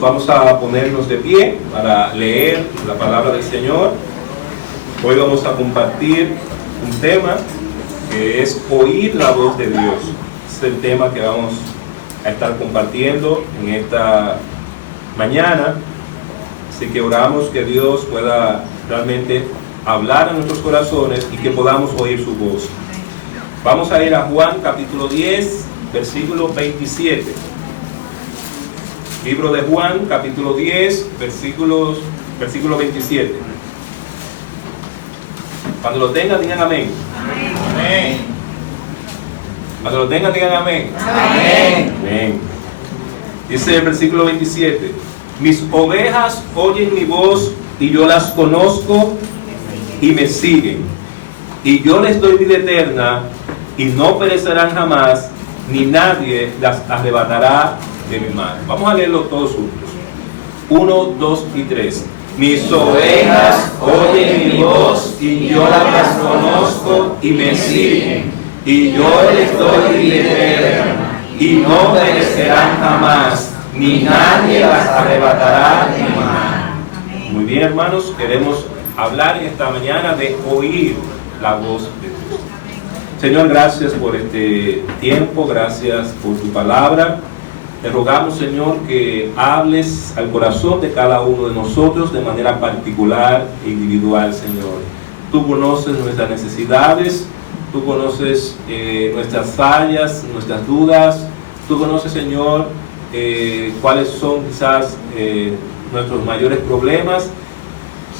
Vamos a ponernos de pie para leer la palabra del Señor. Hoy vamos a compartir un tema que es oír la voz de Dios. Es el tema que vamos a estar compartiendo en esta mañana. Así que oramos que Dios pueda realmente hablar a nuestros corazones y que podamos oír su voz. Vamos a ir a Juan capítulo 10, versículo 27. Libro de Juan, capítulo 10, versículo 27. Cuando lo tengan, digan amén. Amén. Cuando lo tengan, digan amén. Amén. Amén. Dice el versículo 27. Mis ovejas oyen mi voz y yo las conozco y me siguen. Y yo les doy vida eterna y no perecerán jamás, ni nadie las arrebatará de mi mano. Vamos a leerlo todos juntos. 1, 2 y 3. Mis ovejas oyen mi voz y yo las conozco y me siguen. Y yo les doy vida eterna y no perecerán jamás, ni nadie las arrebatará de mi mano. Muy bien, hermanos, queremos hablar en esta mañana de oír la voz de Dios. Señor, gracias por este tiempo, gracias por tu palabra. Te rogamos, Señor, que hables al corazón de cada uno de nosotros de manera particular e individual, Señor. Tú conoces nuestras necesidades, tú conoces nuestras fallas, nuestras dudas. Tú conoces, Señor, cuáles son quizás nuestros mayores problemas.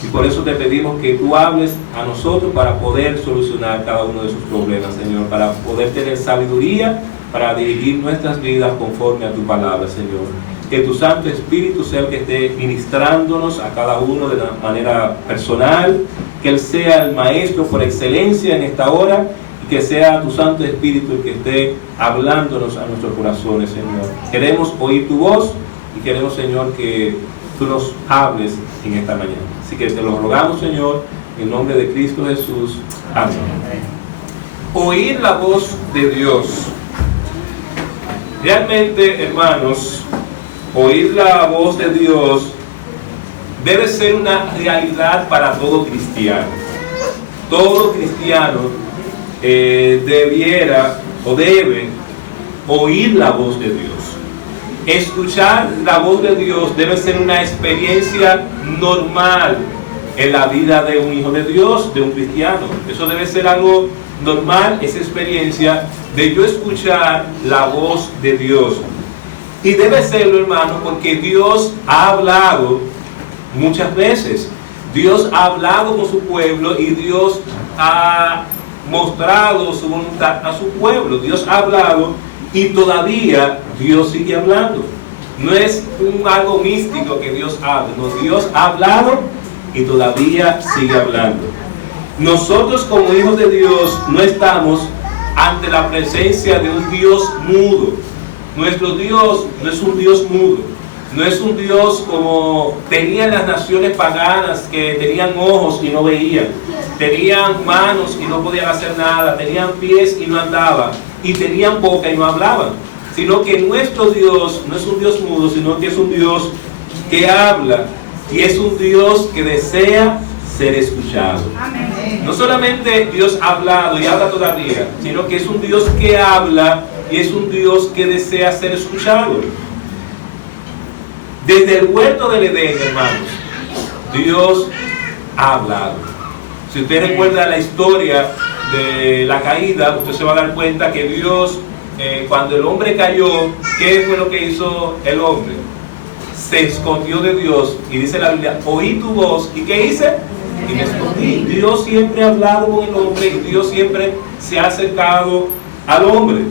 Y por eso te pedimos que tú hables a nosotros para poder solucionar cada uno de esos problemas, Señor, para poder tener sabiduría, para dirigir nuestras vidas conforme a tu palabra, Señor. Que tu Santo Espíritu sea el que esté ministrándonos a cada uno de la manera personal, que Él sea el Maestro por excelencia en esta hora, y que sea tu Santo Espíritu el que esté hablándonos a nuestros corazones, Señor. Queremos oír tu voz y queremos, Señor, que tú nos hables en esta mañana. Así que te lo rogamos, Señor, en el nombre de Cristo Jesús. Amén. Oír la voz de Dios. Realmente, hermanos, oír la voz de Dios debe ser una realidad para todo cristiano. Todo cristiano debiera o debe oír la voz de Dios. Escuchar la voz de Dios debe ser una experiencia normal en la vida de un hijo de Dios, de un cristiano. Eso debe ser algo normal, esa experiencia de yo escuchar la voz de Dios. Y debe serlo, hermano, porque Dios ha hablado muchas veces. Dios ha hablado con su pueblo y Dios ha mostrado su voluntad a su pueblo. Dios ha hablado y todavía Dios sigue hablando. No es algo místico que Dios hable. No, Dios ha hablado y todavía sigue hablando. Nosotros como hijos de Dios no estamos ante la presencia de un Dios mudo. Nuestro Dios no es un Dios mudo. No es un Dios como tenían las naciones paganas, que tenían ojos y no veían, tenían manos y no podían hacer nada, tenían pies y no andaban, y tenían boca y no hablaban. Sino que nuestro Dios no es un Dios mudo, sino que es un Dios que habla, y es un Dios que desea ser escuchado. Amén. No solamente Dios ha hablado y habla todavía, sino que es un Dios que habla y es un Dios que desea ser escuchado. Desde el huerto del Edén, hermanos, Dios ha hablado. Si usted recuerda la historia de la caída, usted se va a dar cuenta que Dios, cuando el hombre cayó, ¿qué fue lo que hizo el hombre? Se escondió de Dios, y dice la Biblia, oí tu voz, ¿y qué hice? Y me escondí. Dios siempre ha hablado con el hombre y Dios siempre se ha acercado al hombre.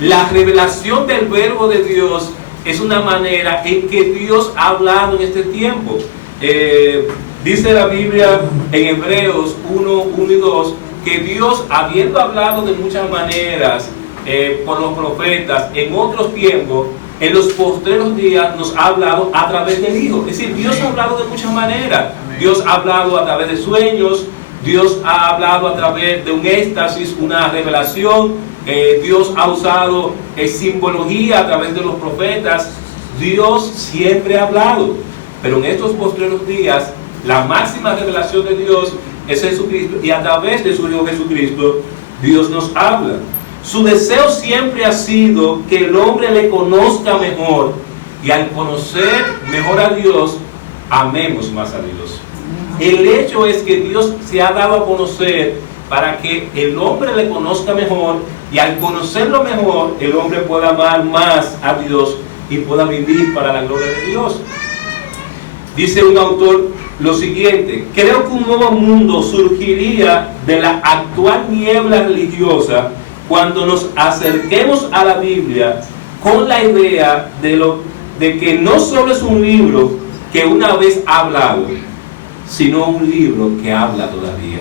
La revelación del verbo de Dios es una manera en que Dios ha hablado en este tiempo. Dice la Biblia en Hebreos 1 y 2 que Dios, habiendo hablado de muchas maneras por los profetas en otros tiempos, en los postreros días nos ha hablado a través del Hijo. Es decir, Dios ha hablado de muchas maneras. Dios ha hablado a través de sueños, Dios ha hablado a través de un éxtasis, una revelación. Dios ha usado simbología a través de los profetas. Dios siempre ha hablado, pero en estos postreros días la máxima revelación de Dios es Jesucristo, y a través de su Hijo Jesucristo Dios nos habla. Su deseo siempre ha sido que el hombre le conozca mejor, y al conocer mejor a Dios, amemos más a Dios. El hecho es que Dios se ha dado a conocer para que el hombre le conozca mejor, y al conocerlo mejor el hombre pueda amar más a Dios y pueda vivir para la gloria de Dios. Dice un autor lo siguiente: creo que un nuevo mundo surgiría de la actual niebla religiosa cuando nos acerquemos a la Biblia con la idea de que no solo es un libro que una vez ha hablado, sino un libro que habla todavía.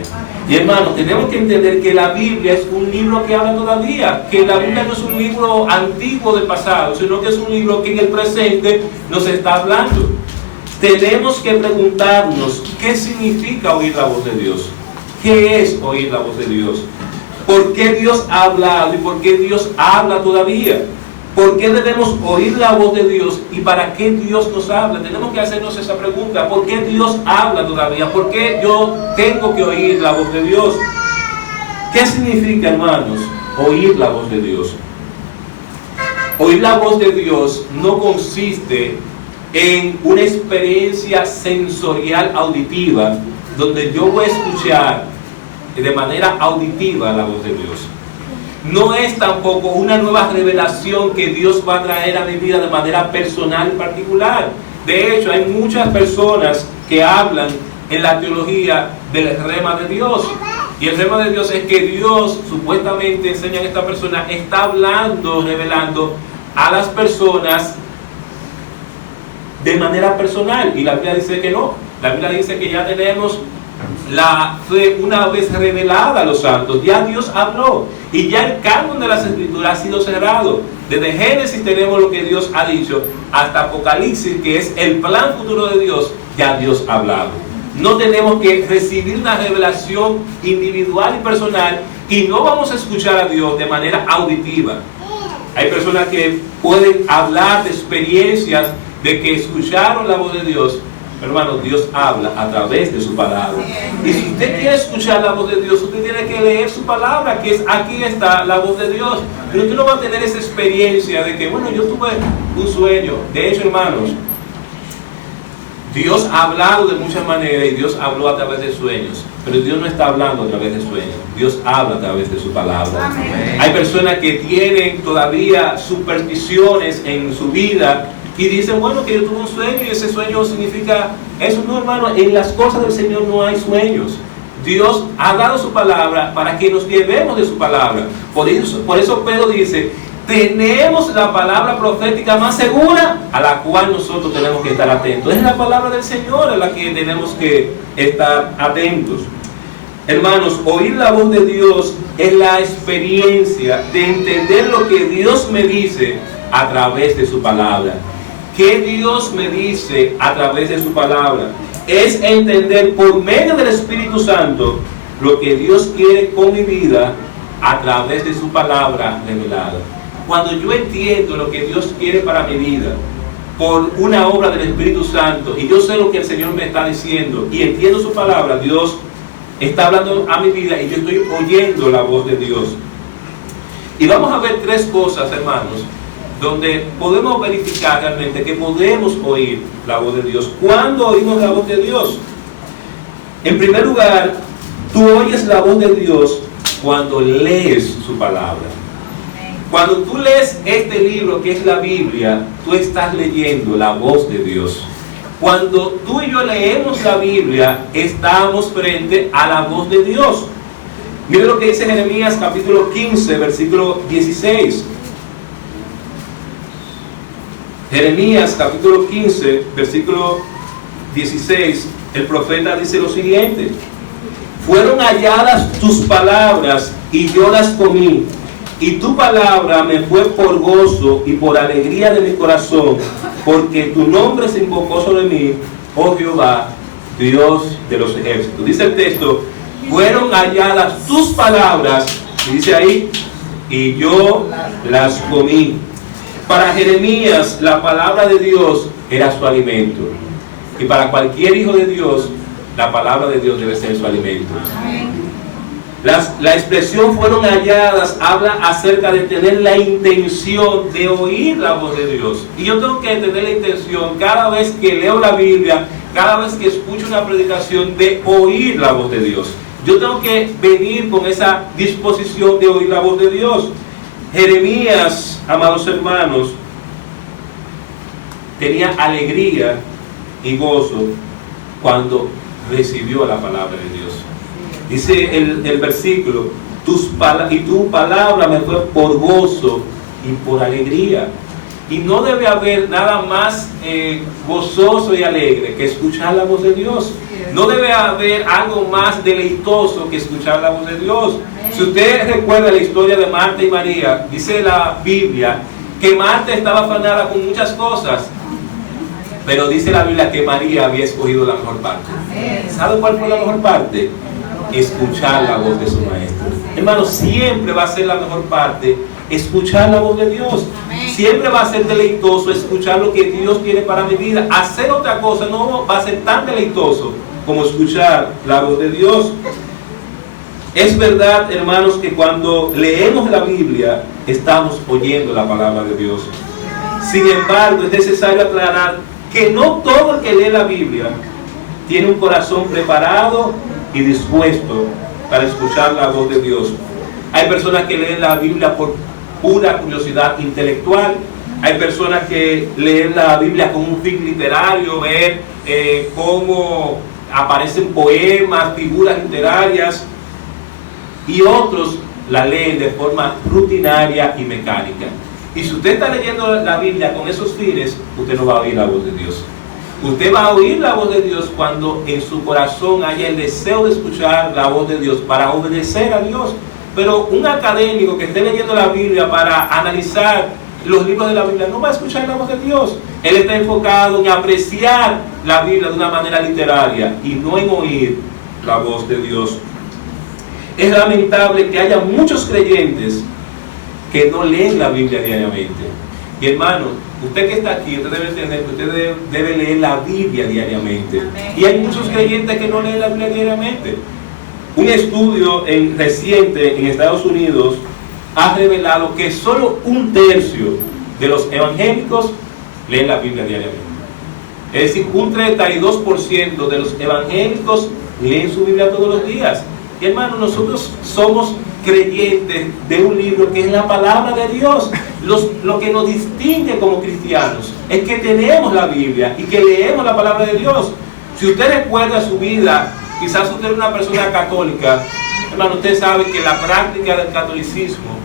Y hermanos, tenemos que entender que la Biblia es un libro que habla todavía, que la Biblia no es un libro antiguo del pasado, sino que es un libro que en el presente nos está hablando. Tenemos que preguntarnos qué significa oír la voz de Dios. ¿Qué es oír la voz de Dios? ¿Por qué Dios ha hablado y por qué Dios habla todavía? ¿Por qué debemos oír la voz de Dios y para qué Dios nos habla? Tenemos que hacernos esa pregunta. ¿Por qué Dios habla todavía? ¿Por qué yo tengo que oír la voz de Dios? ¿Qué significa, hermanos, oír la voz de Dios? Oír la voz de Dios no consiste en una experiencia sensorial auditiva, donde yo voy a escuchar de manera auditiva la voz de Dios. No es tampoco una nueva revelación que Dios va a traer a mi vida de manera personal y particular. De hecho, hay muchas personas que hablan en la teología del rema de Dios. Y el rema de Dios es que Dios, supuestamente, enseñan a esta persona, está hablando, revelando a las personas de manera personal. Y la Biblia dice que no. La Biblia dice que ya tenemos la fe una vez revelada a los santos. Ya Dios habló y ya el canon de las Escrituras ha sido cerrado. Desde Génesis tenemos lo que Dios ha dicho hasta Apocalipsis, que es el plan futuro de Dios. Ya Dios ha hablado. No tenemos que recibir una revelación individual y personal, y no vamos a escuchar a Dios de manera auditiva. Hay personas que pueden hablar de experiencias de que escucharon la voz de Dios. Hermano, Dios habla a través de su palabra. Y si usted quiere escuchar la voz de Dios, usted tiene que leer su palabra, que es aquí está la voz de Dios. Pero usted no va a tener esa experiencia de que, bueno, yo tuve un sueño. De hecho, hermanos, Dios ha hablado de muchas maneras y Dios habló a través de sueños. Pero Dios no está hablando a través de sueños. Dios habla a través de su palabra. Amén. Hay personas que tienen todavía supersticiones en su vida y dicen, bueno, que yo tuve un sueño y ese sueño significa eso. No, hermano, en las cosas del Señor no hay sueños. Dios ha dado su palabra para que nos llevemos de su palabra. Por eso Pedro dice, tenemos la palabra profética más segura a la cual nosotros tenemos que estar atentos. Es la palabra del Señor a la que tenemos que estar atentos. Hermanos, oír la voz de Dios es la experiencia de entender lo que Dios me dice a través de su palabra. ¿Qué Dios me dice a través de su palabra? Es entender por medio del Espíritu Santo lo que Dios quiere con mi vida a través de su palabra revelada. Cuando yo entiendo lo que Dios quiere para mi vida por una obra del Espíritu Santo y yo sé lo que el Señor me está diciendo y entiendo su palabra, Dios está hablando a mi vida y yo estoy oyendo la voz de Dios. Y vamos a ver tres cosas, hermanos, donde podemos verificar realmente que podemos oír la voz de Dios. ¿Cuándo oímos la voz de Dios? En primer lugar, tú oyes la voz de Dios cuando lees su palabra. Cuando tú lees este libro que es la Biblia, tú estás leyendo la voz de Dios. Cuando tú y yo leemos la Biblia, estamos frente a la voz de Dios. Mira lo que dice Jeremías capítulo 15, versículo 16. Jeremías capítulo 15, versículo 16, el profeta dice lo siguiente: fueron halladas tus palabras y yo las comí, y tu palabra me fue por gozo y por alegría de mi corazón, porque tu nombre se invocó sobre mí, oh Jehová, Dios de los ejércitos. Dice el texto, fueron halladas tus palabras, y dice ahí, y yo las comí. Para Jeremías, la palabra de Dios era su alimento. Y para cualquier hijo de Dios, la palabra de Dios debe ser su alimento. La expresión fueron halladas habla acerca de tener la intención de oír la voz de Dios. Y yo tengo que tener la intención cada vez que leo la Biblia, cada vez que escucho una predicación, de oír la voz de Dios. Yo tengo que venir con esa disposición de oír la voz de Dios. Jeremías, amados hermanos, tenía alegría y gozo cuando recibió la palabra de Dios. Dice el versículo, tu palabra me fue por gozo y por alegría. Y no debe haber nada más gozoso y alegre que escuchar la voz de Dios. No debe haber algo más deleitoso que escuchar la voz de Dios. Si usted recuerda la historia de Marta y María, dice la Biblia que Marta estaba afanada con muchas cosas, pero dice la Biblia que María había escogido la mejor parte. ¿Sabe cuál fue la mejor parte? Escuchar la voz de su maestro. Hermano, siempre va a ser la mejor parte escuchar la voz de Dios. Siempre va a ser deleitoso escuchar lo que Dios tiene para mi vida. Hacer otra cosa no va a ser tan deleitoso como escuchar la voz de Dios. Es verdad, hermanos, que cuando leemos la Biblia estamos oyendo la palabra de Dios. Sin embargo, es necesario aclarar que no todo el que lee la Biblia tiene un corazón preparado y dispuesto para escuchar la voz de Dios. Hay personas que leen la Biblia por pura curiosidad intelectual. Hay personas que leen la Biblia con un fin literario, ver cómo aparecen poemas, figuras literarias, y otros la leen de forma rutinaria y mecánica. Y si usted está leyendo la Biblia con esos fines, usted no va a oír la voz de Dios. Usted va a oír la voz de Dios cuando en su corazón haya el deseo de escuchar la voz de Dios para obedecer a Dios. Pero un académico que esté leyendo la Biblia para analizar los libros de la Biblia no va a escuchar la voz de Dios. Él está enfocado en apreciar la Biblia de una manera literaria y no en oír la voz de Dios. Es lamentable que haya muchos creyentes que no leen la Biblia diariamente. Y hermano, usted que está aquí, usted debe entender que usted debe leer la Biblia diariamente. Y hay muchos creyentes que no leen la Biblia diariamente. Un estudio reciente en Estados Unidos ha revelado que solo 1/3 de los evangélicos leen la Biblia diariamente. Es decir, un 32% de los evangélicos leen su Biblia todos los días. Y hermano, nosotros somos creyentes de un libro que es la palabra de Dios. Lo que nos distingue como cristianos es que tenemos la Biblia y que leemos la palabra de Dios. Si usted recuerda su vida, quizás usted es una persona católica, hermano, usted sabe que la práctica del catolicismo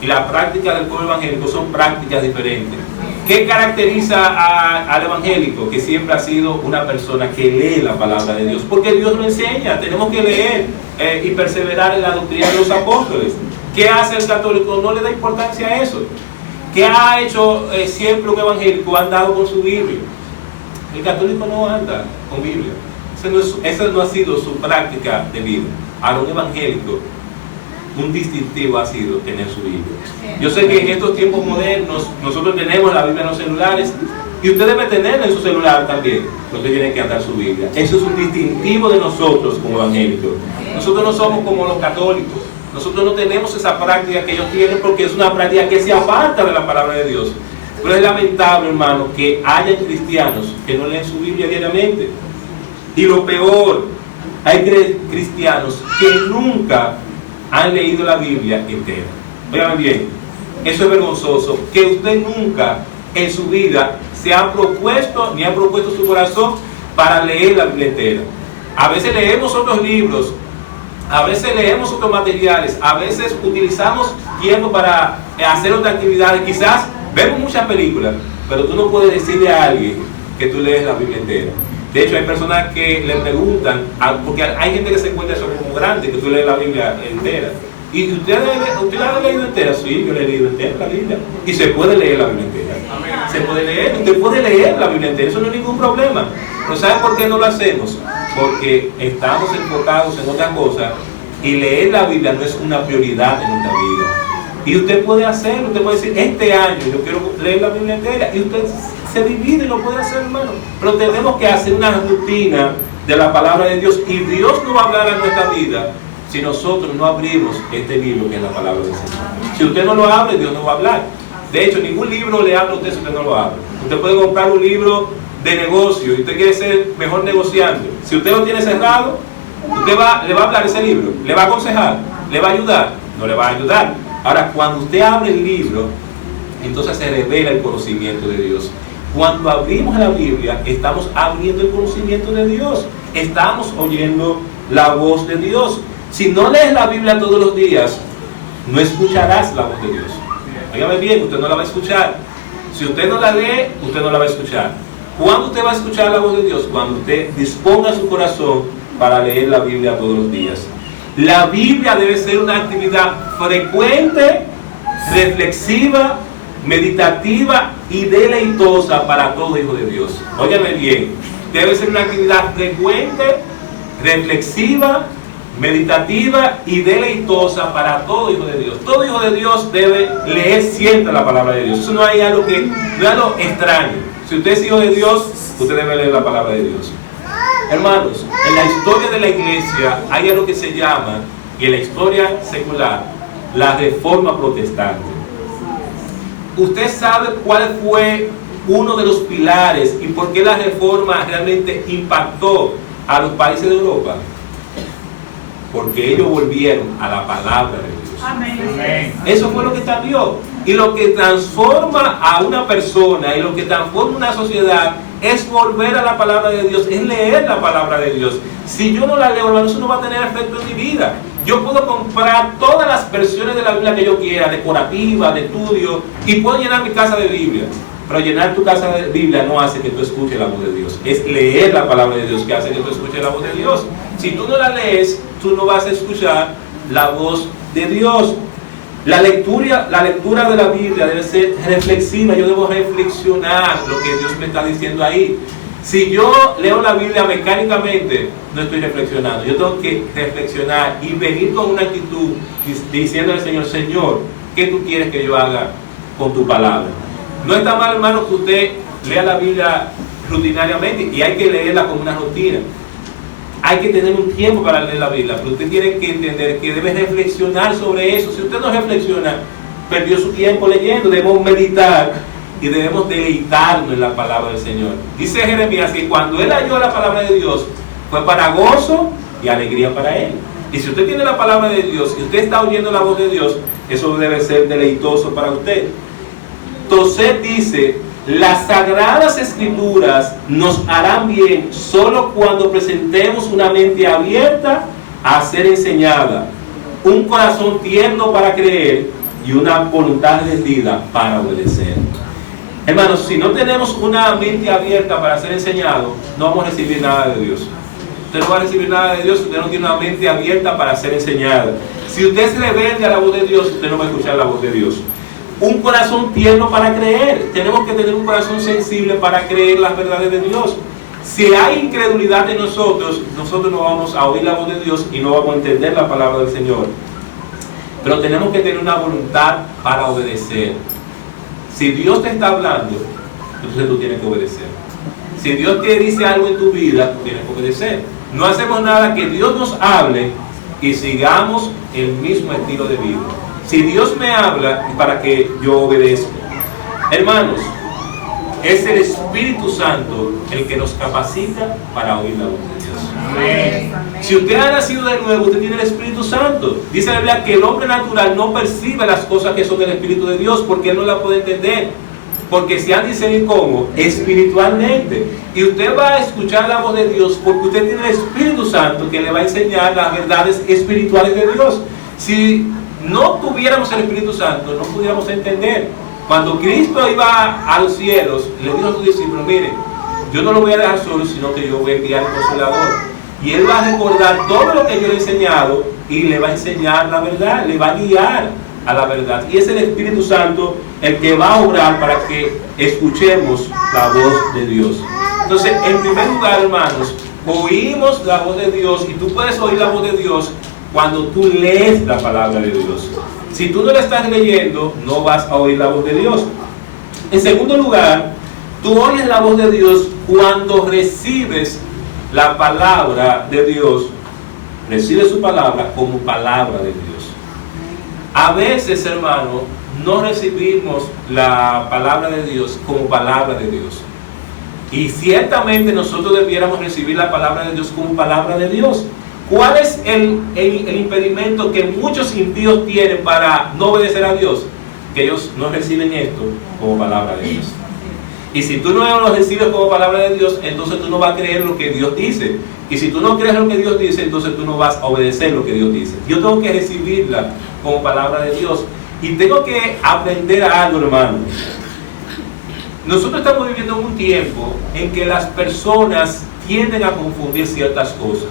y la práctica del pueblo evangélico son prácticas diferentes. ¿Qué caracteriza al evangélico? Que siempre ha sido una persona que lee la palabra de Dios, porque Dios lo enseña. Tenemos que leer y perseverar en la doctrina de los apóstoles. ¿Qué hace el católico? No le da importancia a eso. ¿Qué ha hecho siempre un evangélico? Ha andado con su Biblia. El católico no anda con Biblia. Esa no ha sido su práctica de vida. A un evangélico, un distintivo ha sido tener su Biblia. Yo sé que en estos tiempos modernos nosotros tenemos la Biblia en los celulares y usted debe tenerla en su celular también. Usted tiene que andar su Biblia. Eso es un distintivo de nosotros como evangélicos. Nosotros no somos como los católicos. Nosotros no tenemos esa práctica que ellos tienen porque es una práctica que se aparta de la palabra de Dios. Pero es lamentable, hermano, que haya cristianos que no leen su Biblia diariamente. Y lo peor, hay cristianos que nunca han leído la Biblia entera. Oigan bien, eso es vergonzoso, que usted nunca en su vida se ha propuesto, ni ha propuesto su corazón para leer la Biblia entera. A veces leemos otros libros, a veces leemos otros materiales, a veces utilizamos tiempo para hacer otras actividades, quizás vemos muchas películas, pero tú no puedes decirle a alguien que tú lees la Biblia entera. De hecho, hay personas que le preguntan, porque hay gente que se encuentra eso como grande, que tú lees la Biblia entera. ¿Y usted la ha leído entera? Sí, yo la he leído entera la Biblia. Y se puede leer la Biblia entera. Se puede leer, usted puede leer la Biblia entera, eso no es ningún problema. Pero ¿sabe por qué no lo hacemos? Porque estamos enfocados en otras cosas y leer la Biblia no es una prioridad en nuestra vida. Y usted puede hacerlo, usted puede decir, este año yo quiero leer la Biblia entera, y usted se divide y lo puede hacer, hermano. Pero tenemos que hacer una rutina de la palabra de Dios, y Dios no va a hablar a nuestra vida si nosotros no abrimos este libro que es la palabra del Señor. Si usted no lo abre, Dios no va a hablar. De hecho, ningún libro le habla a usted si usted no lo abre. Usted puede comprar un libro de negocio y usted quiere ser mejor negociante. Si usted lo tiene cerrado, usted le va a hablar ese libro, le va a aconsejar, le va a ayudar, no le va a ayudar. Ahora, cuando usted abre el libro, entonces se revela el conocimiento de Dios. Cuando abrimos la Biblia, estamos abriendo el conocimiento de Dios. Estamos oyendo la voz de Dios. Si no lees la Biblia todos los días, no escucharás la voz de Dios. Óigame bien, usted no la va a escuchar. Si usted no la lee, usted no la va a escuchar. ¿Cuándo usted va a escuchar la voz de Dios? Cuando usted disponga su corazón para leer la Biblia todos los días. La Biblia debe ser una actividad frecuente, reflexiva, meditativa y deleitosa para todo hijo de Dios. Óigame bien, debe ser una actividad frecuente, reflexiva, meditativa y deleitosa para todo hijo de Dios. Todo hijo de Dios debe leer siempre la palabra de Dios. Eso no hay algo extraño. Si usted es hijo de Dios, usted debe leer la palabra de Dios. Hermanos, en la historia de la iglesia hay algo que se llama, y en la historia secular, la reforma protestante. ¿Usted sabe cuál fue uno de los pilares y por qué la reforma realmente impactó a los países de Europa? Porque ellos volvieron a la palabra de Dios. Amén. Eso fue lo que cambió. Y lo que transforma a una persona y lo que transforma una sociedad es volver a la palabra de Dios, es leer la palabra de Dios. Si yo no la leo, hermano, eso no va a tener efecto en mi vida. Yo puedo comprar todas las versiones de la Biblia que yo quiera, decorativa, de estudio, y puedo llenar mi casa de Biblia. Pero llenar tu casa de Biblia no hace que tú escuches la voz de Dios. Es leer la palabra de Dios que hace que tú escuches la voz de Dios. Si tú no la lees, tú no vas a escuchar la voz de Dios. La lectura de la Biblia debe ser reflexiva. Yo debo reflexionar lo que Dios me está diciendo ahí. Si yo leo la Biblia mecánicamente, no estoy reflexionando. Yo tengo que reflexionar y venir con una actitud diciendo al Señor, Señor, ¿qué tú quieres que yo haga con tu palabra? No está mal, hermano, que usted lea la Biblia rutinariamente, y hay que leerla como una rutina. Hay que tener un tiempo para leer la Biblia, pero usted tiene que entender que debe reflexionar sobre eso. Si usted no reflexiona, perdió su tiempo leyendo. Debemos meditar y debemos deleitarnos en la palabra del Señor. Dice Jeremías que cuando él halló la palabra de Dios, fue para gozo y alegría para él. Y si usted tiene la palabra de Dios y usted está oyendo la voz de Dios, eso debe ser deleitoso para usted. Entonces dice, las sagradas escrituras nos harán bien solo cuando presentemos una mente abierta a ser enseñada, un corazón tierno para creer y una voluntad rendida para obedecer. Hermanos, si no tenemos una mente abierta para ser enseñado, no vamos a recibir nada de Dios. Usted no va a recibir nada de Dios si usted no tiene una mente abierta para ser enseñado. Si usted es rebelde a la voz de Dios, usted no va a escuchar la voz de Dios. Un corazón tierno para creer. Tenemos que tener un corazón sensible para creer las verdades de Dios. Si hay incredulidad en nosotros, nosotros no vamos a oír la voz de Dios y no vamos a entender la palabra del Señor. Pero tenemos que tener una voluntad para obedecer. Si Dios te está hablando, entonces tú tienes que obedecer. Si Dios te dice algo en tu vida, tú tienes que obedecer. No hacemos nada que Dios nos hable y sigamos el mismo estilo de vida. Si Dios me habla, es para que yo obedezca. Hermanos, es el Espíritu Santo el que nos capacita para oír la voz de Dios. Amén. Si usted ha nacido de nuevo, usted tiene el Espíritu Santo. Dice la Biblia que el hombre natural no percibe las cosas que son del Espíritu de Dios porque él no las puede entender. Porque se han discernido como espiritualmente. Y usted va a escuchar la voz de Dios porque usted tiene el Espíritu Santo que le va a enseñar las verdades espirituales de Dios. Si no tuviéramos el Espíritu Santo, no pudiéramos entender. Cuando Cristo iba a los cielos, le dijo a sus discípulos, miren, yo no lo voy a dejar solo, sino que yo voy a enviar al Consolador. Y Él va a recordar todo lo que yo le he enseñado y le va a enseñar la verdad, le va a guiar a la verdad. Y es el Espíritu Santo el que va a obrar para que escuchemos la voz de Dios. Entonces, en primer lugar, hermanos, oímos la voz de Dios, y tú puedes oír la voz de Dios cuando tú lees la palabra de Dios. Si tú no la estás leyendo, no vas a oír la voz de Dios. En segundo lugar, tú oyes la voz de Dios cuando recibes la palabra de Dios. Recibes su palabra como palabra de Dios. A veces, hermano, no recibimos la palabra de Dios como palabra de Dios. Y ciertamente nosotros debiéramos recibir la palabra de Dios como palabra de Dios. ¿Cuál es el impedimento que muchos impíos tienen para no obedecer a Dios? Que ellos no reciben esto como palabra de Dios. Y si tú no lo recibes como palabra de Dios, entonces tú no vas a creer lo que Dios dice. Y si tú no crees lo que Dios dice, entonces tú no vas a obedecer lo que Dios dice. Yo tengo que recibirla como palabra de Dios. Y tengo que aprender algo, hermano. Nosotros estamos viviendo en un tiempo en que las personas tienden a confundir ciertas cosas.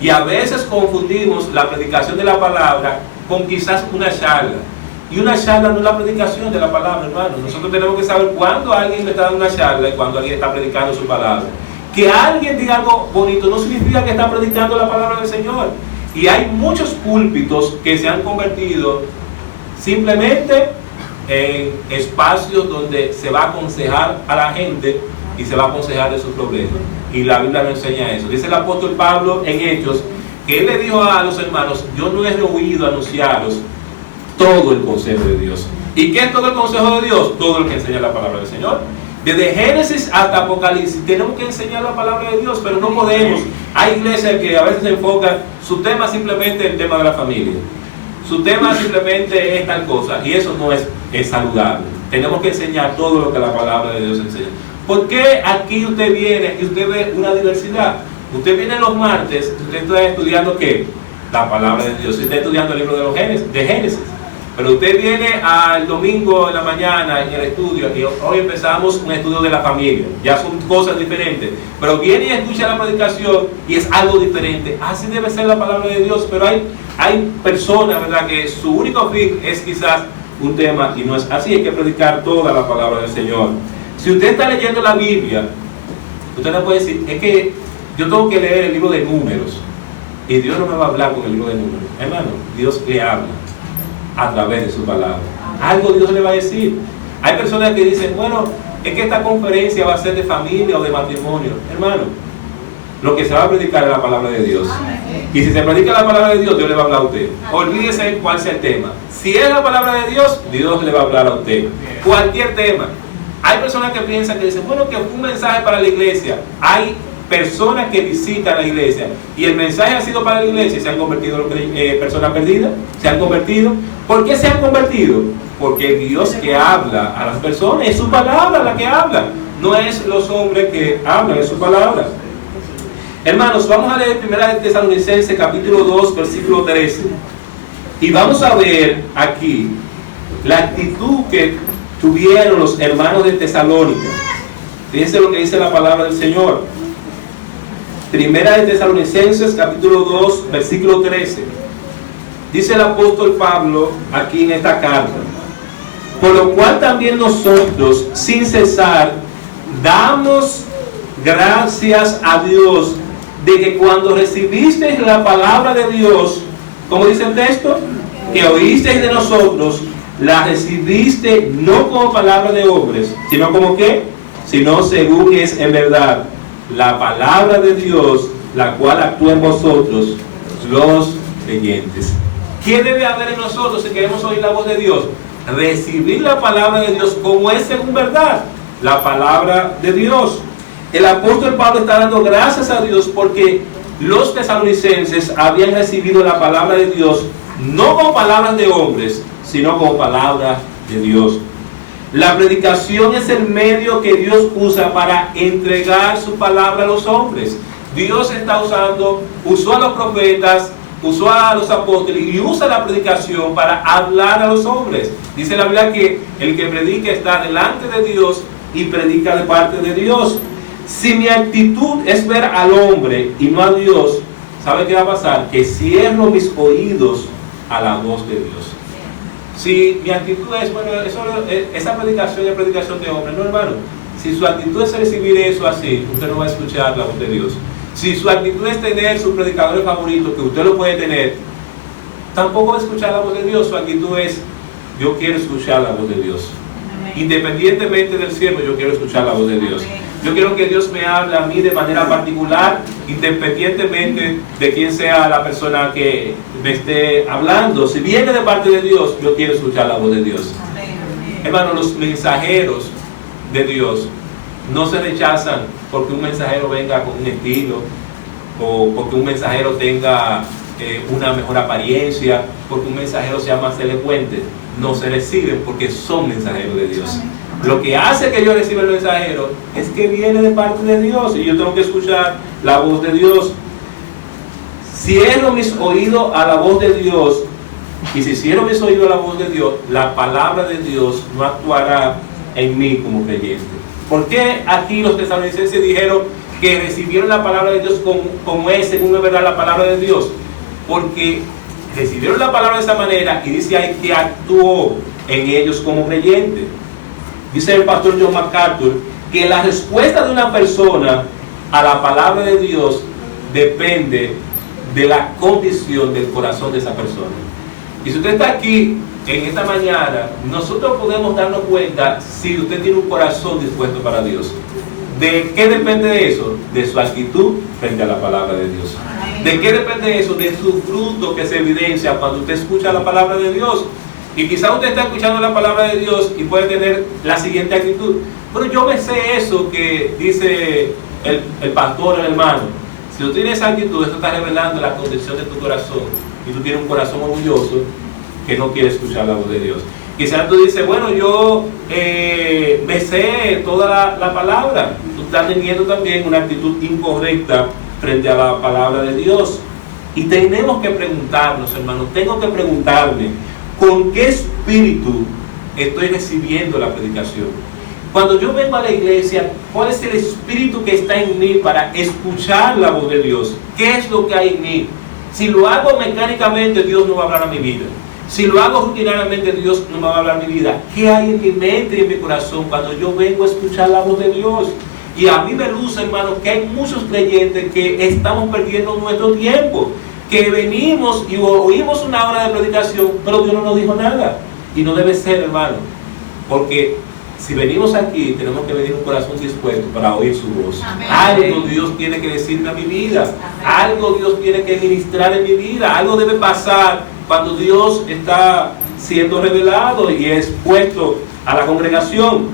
Y a veces confundimos la predicación de la palabra con quizás una charla. Y una charla no es la predicación de la palabra, hermano. Nosotros tenemos que saber cuándo alguien le está dando una charla y cuándo alguien está predicando su palabra. Que alguien diga algo bonito no significa que está predicando la palabra del Señor. Y hay muchos púlpitos que se han convertido simplemente en espacios donde se va a aconsejar a la gente y se va a aconsejar de sus problemas. Y la Biblia nos enseña eso. Dice el apóstol Pablo en Hechos que él le dijo a los hermanos: yo no he oído anunciaros todo el consejo de Dios. ¿Y qué es todo el consejo de Dios? Todo lo que enseña la palabra del Señor. Desde Génesis hasta Apocalipsis tenemos que enseñar la palabra de Dios, pero no podemos. Hay iglesias que a veces se enfocan, su tema simplemente el tema de la familia. Su tema simplemente es tal cosa, y eso no es saludable. Tenemos que enseñar todo lo que la palabra de Dios enseña. ¿Por qué aquí usted viene y usted ve una diversidad? Usted viene los martes, usted está estudiando ¿qué? La palabra de Dios. Usted está estudiando el libro de Génesis. Pero usted viene al domingo en la mañana en el estudio y hoy empezamos un estudio de la familia. Ya son cosas diferentes. Pero viene y escucha la predicación y es algo diferente. Así debe ser la palabra de Dios. Pero hay personas, ¿verdad?, que su único fin es quizás un tema y no es así. Hay que predicar toda la palabra del Señor. Si usted está leyendo la Biblia, usted no puede decir, es que yo tengo que leer el libro de Números y Dios no me va a hablar con el libro de Números. Hermano, Dios le habla a través de su palabra. Algo Dios le va a decir. Hay personas que dicen, bueno, es que esta conferencia va a ser de familia o de matrimonio. Hermano, lo que se va a predicar es la palabra de Dios. Y si se predica la palabra de Dios, Dios le va a hablar a usted. Olvídese cuál sea el tema. Si es la palabra de Dios, Dios le va a hablar a usted. Cualquier tema. Hay personas que piensan, que dicen, bueno, que un mensaje para la iglesia. Hay personas que visitan la iglesia y el mensaje ha sido para la iglesia y se han convertido en personas perdidas, se han convertido. ¿Por qué se han convertido? Porque Dios que habla a las personas, es su palabra la que habla, no es los hombres que hablan, es su palabra. Hermanos, vamos a leer 1 Tesalonicenses capítulo 2 versículo 13 y vamos a ver aquí la actitud que tuvieron los hermanos de Tesalónica. Fíjense lo que dice la palabra del Señor. 1 Tesalonicenses capítulo 2 versículo 13. Dice el apóstol Pablo aquí en esta carta: por lo cual también nosotros sin cesar damos gracias a Dios de que cuando recibisteis la palabra de Dios, como dice el texto, que oísteis de nosotros, la recibiste no como palabra de hombres, sino como ¿qué? Sino según es en verdad la palabra de Dios, la cual actúa en vosotros, los creyentes. ¿Qué debe haber en nosotros si queremos oír la voz de Dios? Recibir la palabra de Dios como es según verdad, la palabra de Dios. El apóstol Pablo está dando gracias a Dios porque los tesalonicenses habían recibido la palabra de Dios no como palabras de hombres, sino como palabra de Dios. La predicación es el medio que Dios usa para entregar su palabra a los hombres. Dios usó a los profetas, usó a los apóstoles y usa la predicación para hablar a los hombres. Dice la Biblia que el que predica está delante de Dios y predica de parte de Dios. Si mi actitud es ver al hombre y no a Dios, ¿sabe qué va a pasar? Que cierro mis oídos a la voz de Dios. Si mi actitud es, bueno, esa predicación es predicación de hombre, no, hermano. Si su actitud es recibir eso así, usted no va a escuchar la voz de Dios. Si su actitud es tener sus predicadores favoritos, que usted lo puede tener, tampoco va a escuchar la voz de Dios. Su actitud es: yo quiero escuchar la voz de Dios. Independientemente del siervo, yo quiero escuchar la voz de Dios. Yo quiero que Dios me hable a mí de manera particular, independientemente de quién sea la persona que me esté hablando. Si viene de parte de Dios, yo quiero escuchar la voz de Dios. Hermano, los mensajeros de Dios no se rechazan porque un mensajero venga con un estilo, o porque un mensajero tenga una mejor apariencia, porque un mensajero sea más elocuente. No se reciben porque son mensajeros de Dios. Lo que hace que yo reciba el mensajero es que viene de parte de Dios y yo tengo que escuchar la voz de Dios. Cierro mis oídos a la voz de Dios, y si cierro mis oídos a la voz de Dios, la palabra de Dios no actuará en mí como creyente. ¿Por qué aquí los tesalonicenses dijeron que recibieron la palabra de Dios como es, según es verdad la palabra de Dios? Porque recibieron la palabra de esa manera, y dice ahí que actuó en ellos como creyente. Dice el pastor John MacArthur que la respuesta de una persona a la palabra de Dios depende de la condición del corazón de esa persona. Y si usted está aquí en esta mañana, nosotros podemos darnos cuenta si usted tiene un corazón dispuesto para Dios. ¿De qué depende de eso? De su actitud frente a la palabra de Dios. ¿De qué depende eso? De su fruto que se evidencia cuando usted escucha la palabra de Dios. Y quizá usted está escuchando la palabra de Dios y puede tener la siguiente actitud: pero yo me sé eso que dice el pastor, el hermano. Si tú tienes esa actitud, esto está revelando la condición de tu corazón, y tú tienes un corazón orgulloso que no quiere escuchar la voz de Dios. Quizás tú dices: bueno, yo me sé toda la palabra. Tú estás teniendo también una actitud incorrecta frente a la palabra de Dios. Y tenemos que preguntarnos, hermanos, tengo que preguntarme: ¿con qué espíritu estoy recibiendo la predicación? Cuando yo vengo a la iglesia, ¿cuál es el espíritu que está en mí para escuchar la voz de Dios? ¿Qué es lo que hay en mí? Si lo hago mecánicamente, Dios no va a hablar a mi vida. Si lo hago rutinariamente, Dios no me va a hablar a mi vida. ¿Qué hay en mi mente y en mi corazón cuando yo vengo a escuchar la voz de Dios? Y a mí me luce, hermano, que hay muchos creyentes que estamos perdiendo nuestro tiempo, que venimos y oímos una hora de predicación, pero Dios no nos dijo nada. Y no debe ser, hermano, porque si venimos aquí, tenemos que venir un corazón dispuesto para oír su voz. Amén. Algo Dios tiene que decirme a mi vida. Amén. Algo Dios tiene que ministrar en mi vida. Algo debe pasar cuando Dios está siendo revelado y expuesto a la congregación.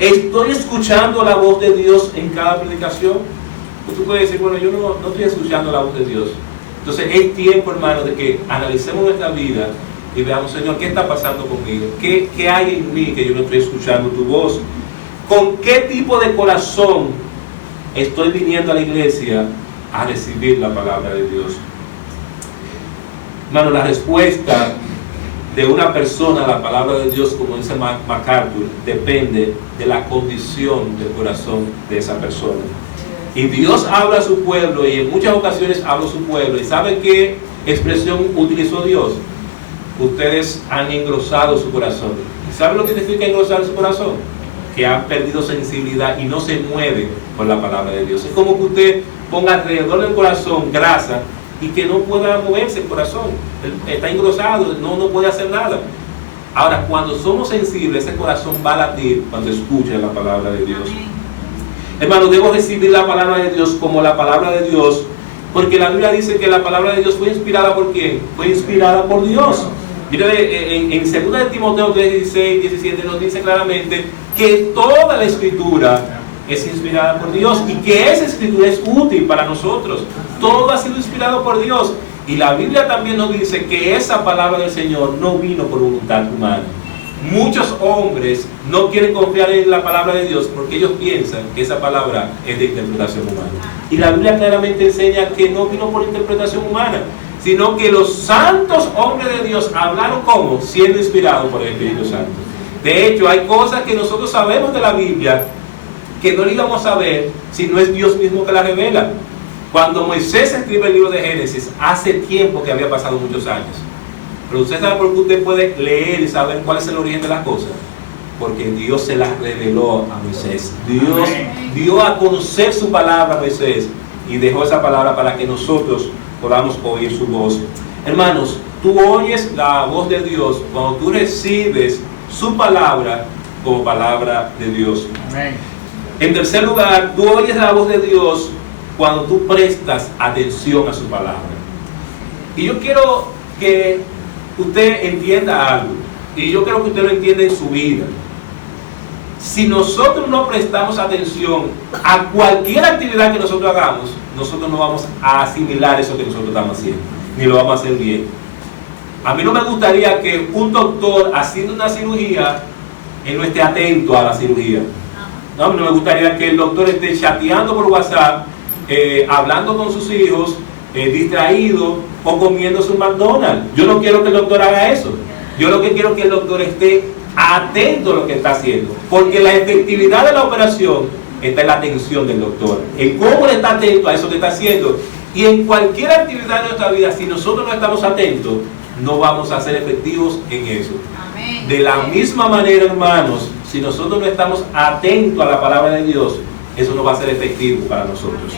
¿Estoy escuchando la voz de Dios en cada predicación? Pues tú puedes decir: bueno, yo no estoy escuchando la voz de Dios. Entonces es tiempo, hermano, de que analicemos nuestra vida y veamos: Señor, ¿qué está pasando conmigo? ¿Qué hay en mí que yo no estoy escuchando tu voz? ¿Con qué tipo de corazón estoy viniendo a la iglesia a recibir la palabra de Dios? Hermano, la respuesta de una persona a la palabra de Dios, como dice MacArthur, depende de la condición del corazón de esa persona. Y Dios habla a su pueblo, y en muchas ocasiones habla a su pueblo. ¿Y sabe qué expresión utilizó Dios? Ustedes han engrosado su corazón. ¿Sabe lo que significa engrosar su corazón? Que han perdido sensibilidad y no se mueve por la palabra de Dios. Es como que usted ponga alrededor del corazón grasa y que no pueda moverse el corazón. Está engrosado, no puede hacer nada. Ahora, cuando somos sensibles, ese corazón va a latir cuando escucha la palabra de Dios. Hermano, debo recibir la palabra de Dios como la palabra de Dios, porque la Biblia dice que la palabra de Dios fue inspirada ¿por quién? Fue inspirada por Dios. Mire, en 2 de Timoteo 16, 17 nos dice claramente que toda la escritura es inspirada por Dios y que esa escritura es útil para nosotros. Todo ha sido inspirado por Dios. Y la Biblia también nos dice que esa palabra del Señor no vino por voluntad humana. Muchos hombres no quieren confiar en la palabra de Dios porque ellos piensan que esa palabra es de interpretación humana. Y la Biblia claramente enseña que no vino por interpretación humana, sino que los santos hombres de Dios hablaron como siendo inspirados por el Espíritu Santo. De hecho, hay cosas que nosotros sabemos de la Biblia que no le íbamos a ver si no es Dios mismo que la revela. Cuando Moisés escribe el libro de Génesis, hace tiempo que había pasado muchos años. Pero usted sabe por qué usted puede leer y saber cuál es el origen de las cosas. Porque Dios se las reveló a Moisés. Dios dio a conocer su palabra a Moisés y dejó esa palabra para que nosotros podamos oír su voz. Hermanos, tú oyes la voz de Dios cuando tú recibes su palabra como palabra de Dios. Amén. En tercer lugar, tú oyes la voz de Dios cuando tú prestas atención a su palabra. Y yo quiero que usted entienda algo, y yo quiero que usted lo entienda en su vida. Si nosotros no prestamos atención a cualquier actividad que nosotros hagamos, nosotros no vamos a asimilar eso que nosotros estamos haciendo, ni lo vamos a hacer bien. A mí no me gustaría que un doctor haciendo una cirugía, él no esté atento a la cirugía. No, a mí no me gustaría que el doctor esté chateando por WhatsApp, hablando con sus hijos, distraído o comiéndose un McDonald's. Yo no quiero que el doctor haga eso. Yo lo que quiero es que el doctor esté atento a lo que está haciendo, porque la efectividad de la operación está en la atención del doctor, en cómo le está atento a eso que está haciendo. Y en cualquier actividad de nuestra vida, si nosotros no estamos atentos, no vamos a ser efectivos en eso. Amén. De la misma manera, hermanos, si nosotros no estamos atentos a la palabra de Dios, eso no va a ser efectivo para nosotros.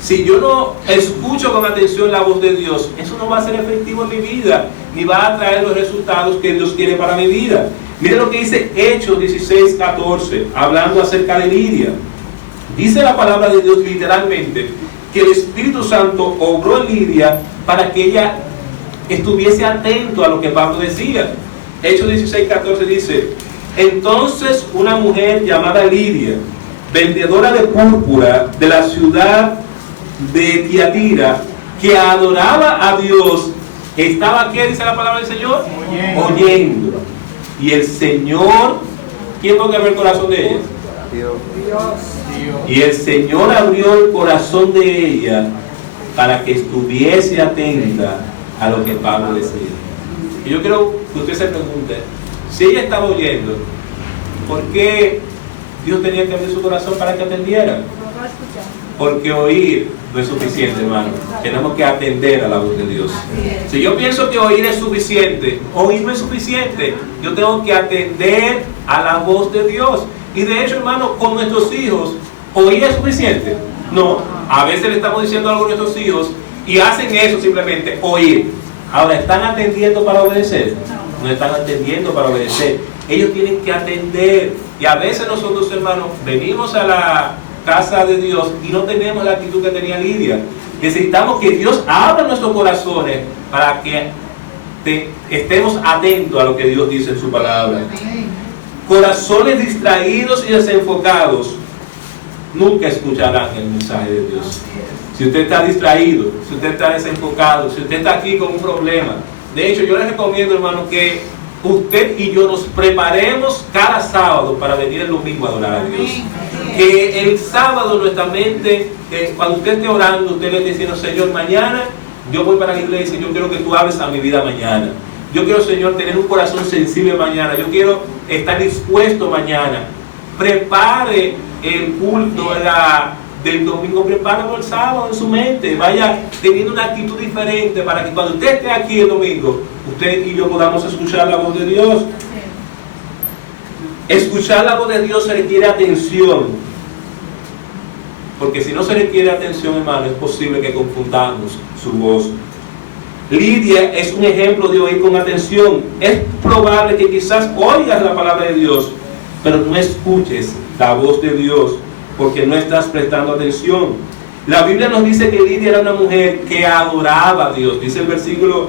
Si yo no escucho con atención la voz de Dios, eso no va a ser efectivo en mi vida, ni va a traer los resultados que Dios quiere para mi vida. Mire lo que dice Hechos 16:14, hablando acerca de Lidia. Dice la palabra de Dios literalmente que el Espíritu Santo obró en Lidia para que ella estuviese atento a lo que Pablo decía. Hechos 16:14 dice: entonces una mujer llamada Lidia, vendedora de púrpura de la ciudad de Tiatira, que adoraba a Dios, estaba, ¿qué dice la palabra del Señor? Oyendo. Y el Señor, ¿quién puede abrir el corazón de ella? Dios. Y el Señor abrió el corazón de ella para que estuviese atenta a lo que Pablo decía. Y yo quiero que usted se pregunte, si ella estaba oyendo, ¿por qué Dios tenía que abrir su corazón para que atendiera? Porque oír no es suficiente, hermano. Tenemos que atender a la voz de Dios. Si yo pienso que oír es suficiente, oír no es suficiente. Yo tengo que atender a la voz de Dios. Y de hecho, hermano, con nuestros hijos, ¿oír es suficiente? No. A veces le estamos diciendo algo a nuestros hijos y hacen eso simplemente, oír. Ahora, ¿están atendiendo para obedecer? No están atendiendo para obedecer. Ellos tienen que atender. Y a veces nosotros, hermanos, venimos a la casa de Dios y no tenemos la actitud que tenía Lidia. Necesitamos que Dios abra nuestros corazones para que estemos atentos a lo que Dios dice en su palabra. Corazones distraídos y desenfocados nunca escucharán el mensaje de Dios. Si usted está distraído, si usted está desenfocado, si usted está aquí con un problema, de hecho yo les recomiendo, hermano, que usted y yo nos preparemos cada sábado para venir el domingo a adorar a Dios. Que el sábado nuestra mente, cuando usted esté orando, usted le esté diciendo: Señor, mañana yo voy para la iglesia, yo quiero que tú hables a mi vida mañana. Yo quiero, Señor, tener un corazón sensible mañana. Yo quiero estar dispuesto mañana. Prepare el culto del domingo, prepáralo el sábado en su mente. Vaya teniendo una actitud diferente para que cuando usted esté aquí el domingo, usted y yo podamos escuchar la voz de Dios. Escuchar la voz de Dios se requiere atención, porque si no se requiere atención, hermano, es posible que confundamos su voz. Lidia es un ejemplo de oír con atención. Es probable que quizás oigas la palabra de Dios, pero no escuches la voz de Dios porque no estás prestando atención. La Biblia nos dice que Lidia era una mujer que adoraba a Dios. Dice el versículo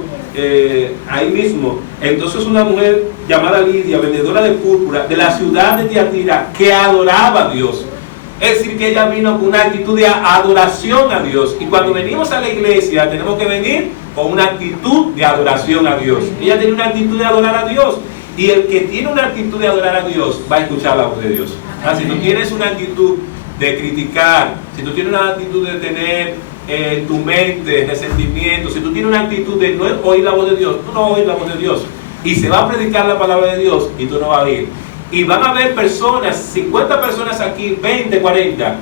ahí mismo. Entonces una mujer llamada Lidia, vendedora de púrpura de la ciudad de Tiatira, que adoraba a Dios. Es decir, que ella vino con una actitud de adoración a Dios. Y cuando venimos a la iglesia tenemos que venir con una actitud de adoración a Dios. Ella tiene una actitud de adorar a Dios. Y el que tiene una actitud de adorar a Dios va a escuchar la voz de Dios. Si tú tienes una actitud de criticar, si tú tienes una actitud de tener en tu mente resentimiento, si tú tienes una actitud de no oír la voz de Dios, tú no vas a oír la voz de Dios. Y se va a predicar la palabra de Dios y tú no vas a oír. Y van a haber personas, 50 personas aquí, 20, 40,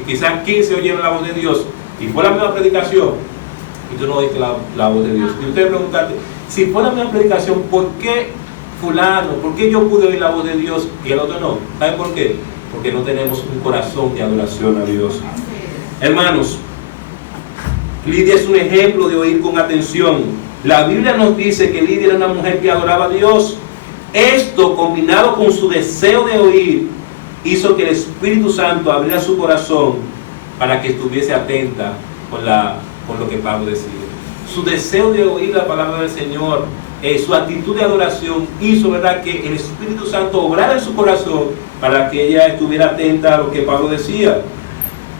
y quizás 15 oyeron la voz de Dios. Y fue la misma predicación y tú no oíste la voz de Dios. Y usted preguntarte, si fue la misma predicación, ¿por qué fulano, por qué yo pude oír la voz de Dios y el otro no? ¿Saben por qué? Porque no tenemos un corazón de adoración a Dios. Hermanos, Lidia es un ejemplo de oír con atención. La Biblia nos dice que Lidia era una mujer que adoraba a Dios. Esto, combinado con su deseo de oír, hizo que el Espíritu Santo abriera su corazón para que estuviese atenta con lo que Pablo decía. Su deseo de oír la palabra del Señor, su actitud de adoración hizo, ¿verdad?, que el Espíritu Santo obrara en su corazón para que ella estuviera atenta a lo que Pablo decía.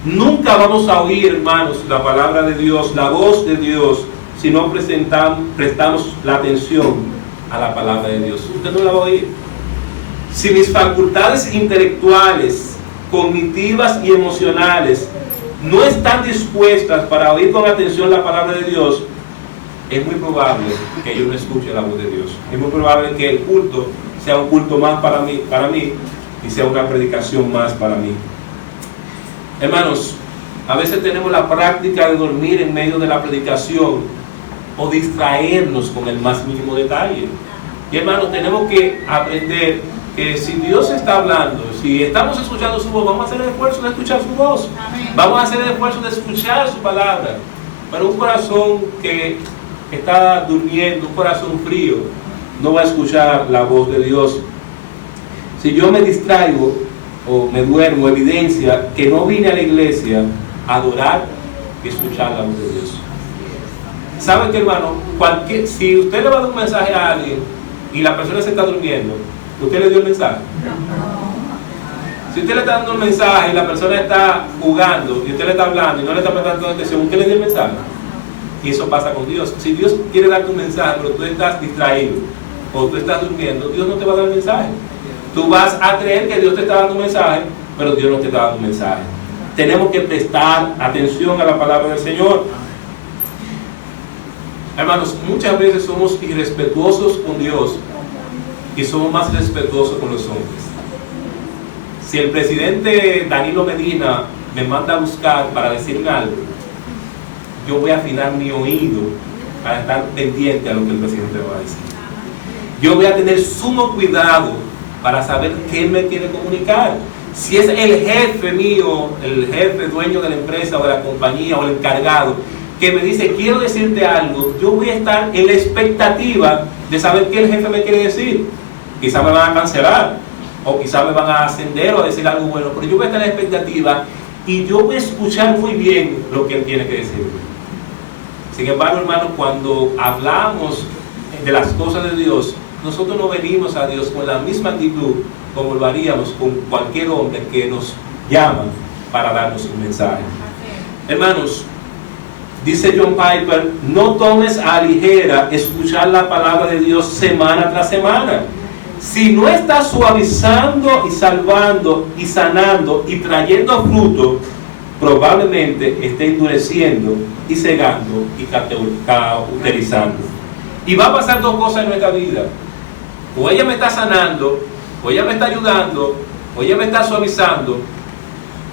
Nunca vamos a oír, hermanos, la palabra de Dios, la voz de Dios, si no prestamos la atención a la palabra de Dios. Usted no la va a oír. Si mis facultades intelectuales, cognitivas y emocionales no están dispuestas para oír con atención la palabra de Dios, es muy probable que yo no escuche la voz de Dios. Es muy probable que el culto sea un culto más para mí y sea una predicación más para mí. Hermanos, a veces tenemos la práctica de dormir en medio de la predicación o distraernos con el más mínimo detalle. Y hermanos, tenemos que aprender que si Dios está hablando, si estamos escuchando su voz, vamos a hacer el esfuerzo de escuchar su voz. Vamos a hacer el esfuerzo de escuchar su palabra. Pero un corazón que está durmiendo, un corazón frío, no va a escuchar la voz de Dios. Si yo me distraigo o me duermo, evidencia que no vine a la iglesia a adorar y escuchar la voz de Dios. ¿Sabe qué, hermano? Si usted le va a dar un mensaje a alguien y la persona se está durmiendo, ¿usted le dio el mensaje? Si usted le está dando un mensaje y la persona está jugando y usted le está hablando y no le está prestando atención, ¿usted le dio el mensaje? Y eso pasa con Dios. Si Dios quiere darte un mensaje, pero tú estás distraído o tú estás durmiendo, Dios no te va a dar el mensaje. Tú vas a creer que Dios te está dando un mensaje, pero Dios no te está dando un mensaje. Tenemos que prestar atención a la palabra del Señor. Hermanos, muchas veces somos irrespetuosos con Dios y somos más respetuosos con los hombres. Si el presidente Danilo Medina me manda a buscar para decirme algo, yo voy a afinar mi oído para estar pendiente a lo que el presidente va a decir. Yo voy a tener sumo cuidado para saber qué me quiere comunicar. Si es el jefe mío, el jefe dueño de la empresa o de la compañía o el encargado, que me dice quiero decirte algo, yo voy a estar en la expectativa de saber qué el jefe me quiere decir. Quizá me van a cancelar o quizá me van a ascender o a decir algo bueno, pero yo voy a estar en la expectativa y yo voy a escuchar muy bien lo que él tiene que decir. Sin embargo, hermano, cuando hablamos de las cosas de Dios, nosotros no venimos a Dios con la misma actitud como lo haríamos con cualquier hombre que nos llama para darnos un mensaje. Hermanos, dice John Piper, no tomes a ligera escuchar la palabra de Dios semana tras semana. Si no está suavizando y salvando y sanando y trayendo fruto, probablemente esté endureciendo y cegando y cauterizando. Y va a pasar dos cosas en nuestra vida. O ella me está sanando, o ella me está ayudando, o ella me está suavizando,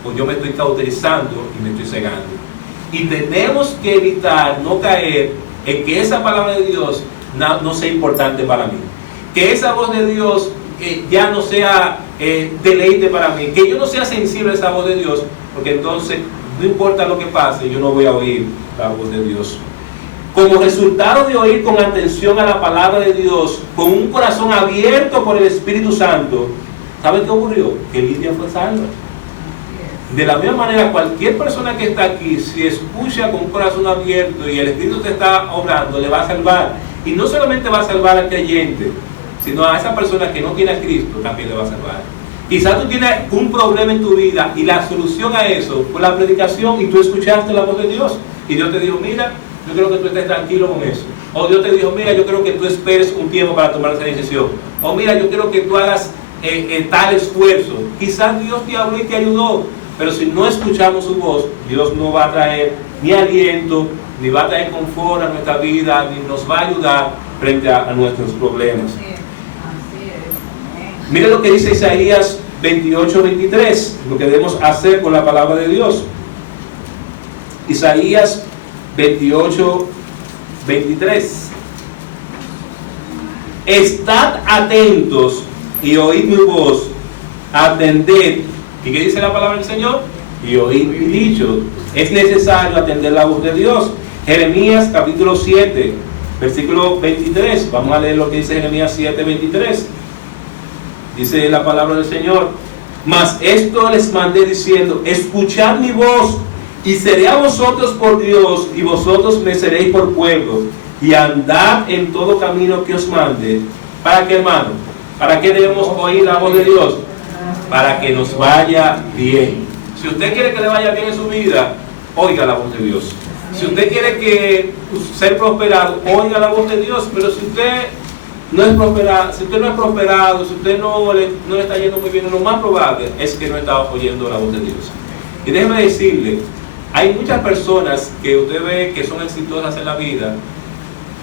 o yo me estoy cauterizando y me estoy cegando. Y tenemos que evitar no caer en que esa palabra de Dios no sea importante para mí. Que esa voz de Dios ya no sea deleite para mí. Que yo no sea sensible a esa voz de Dios, porque entonces no importa lo que pase, yo no voy a oír la voz de Dios. Como resultado de oír con atención a la palabra de Dios, con un corazón abierto por el Espíritu Santo, ¿saben qué ocurrió? Que Lidia fue salva. De la misma manera, cualquier persona que está aquí, si escucha con un corazón abierto y el Espíritu te está obrando, le va a salvar. Y no solamente va a salvar al creyente, sino a esa persona que no tiene a Cristo, también le va a salvar. Quizás tú tienes un problema en tu vida y la solución a eso fue la predicación y tú escuchaste la voz de Dios. Y Dios te dijo, mira, yo creo que tú estés tranquilo con eso. O Dios te dijo, mira, yo creo que tú esperes un tiempo para tomar esa decisión. O mira, yo creo que tú hagas tal esfuerzo. Quizás Dios te habló y te ayudó, pero si no escuchamos su voz, Dios no va a traer ni aliento, ni va a traer confort a nuestra vida, ni nos va a ayudar frente a nuestros problemas. Mire lo que dice Isaías 28:23, lo que debemos hacer con la palabra de Dios. Isaías 28:23. Estad atentos y oíd mi voz, atended. ¿Y qué dice la palabra del Señor? Y oíd mi dicho. Es necesario atender la voz de Dios. Jeremías capítulo 7, Versículo 23, vamos a leer lo que dice Jeremías 7, 23. Dice la palabra del Señor: mas esto les mandé diciendo, escuchad mi voz, y seré a vosotros por Dios, y vosotros me seréis por pueblo, y andad en todo camino que os mande. ¿Para qué, hermano? ¿Para qué debemos oír la voz de Dios? Para que nos vaya bien. Si usted quiere que le vaya bien en su vida, oiga la voz de Dios. Si usted quiere ser prosperado, oiga la voz de Dios. Pero si usted no es prosperado, si usted no le está yendo muy bien, lo más probable es que no está oyendo la voz de Dios. Y déjeme decirle, hay muchas personas que usted ve que son exitosas en la vida,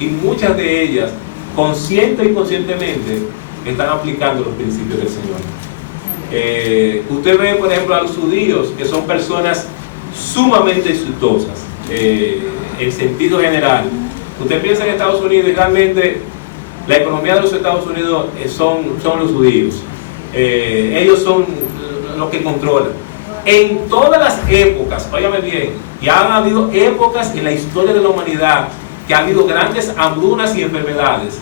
y muchas de ellas, consciente e inconscientemente, están aplicando los principios del Señor. Usted ve, por ejemplo, a los judíos, que son personas sumamente exitosas, en sentido general. Usted piensa en Estados Unidos, y realmente la economía de los Estados Unidos son los judíos. Ellos son los que controlan. En todas las épocas, óigame bien, ya han habido épocas en la historia de la humanidad que ha habido grandes hambrunas y enfermedades.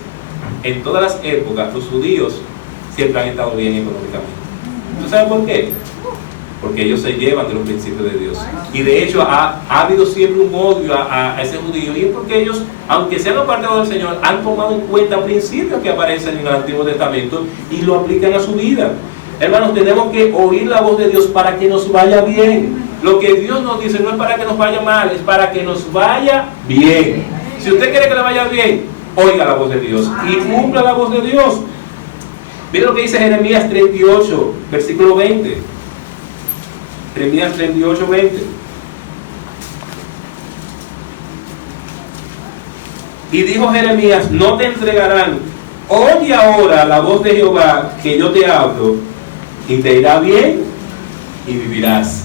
En todas las épocas, los judíos siempre han estado bien económicamente. ¿Usted sabe por qué? Porque ellos se llevan de los principios de Dios. Y de hecho ha habido siempre un odio a ese judío, y es porque ellos, aunque sean apartados del Señor, han tomado en cuenta principios que aparecen en el Antiguo Testamento y lo aplican a su vida. Hermanos, tenemos que oír la voz de Dios para que nos vaya bien. Lo que Dios nos dice no es para que nos vaya mal, es para que nos vaya bien. Si usted quiere que le vaya bien, oiga la voz de Dios y cumpla la voz de Dios. Mira lo que dice Jeremías 38, versículo 20. Jeremías 38, 20. Y dijo Jeremías, no te entregarán. Oye ahora la voz de Jehová, que yo te hablo, y te irá bien y vivirás.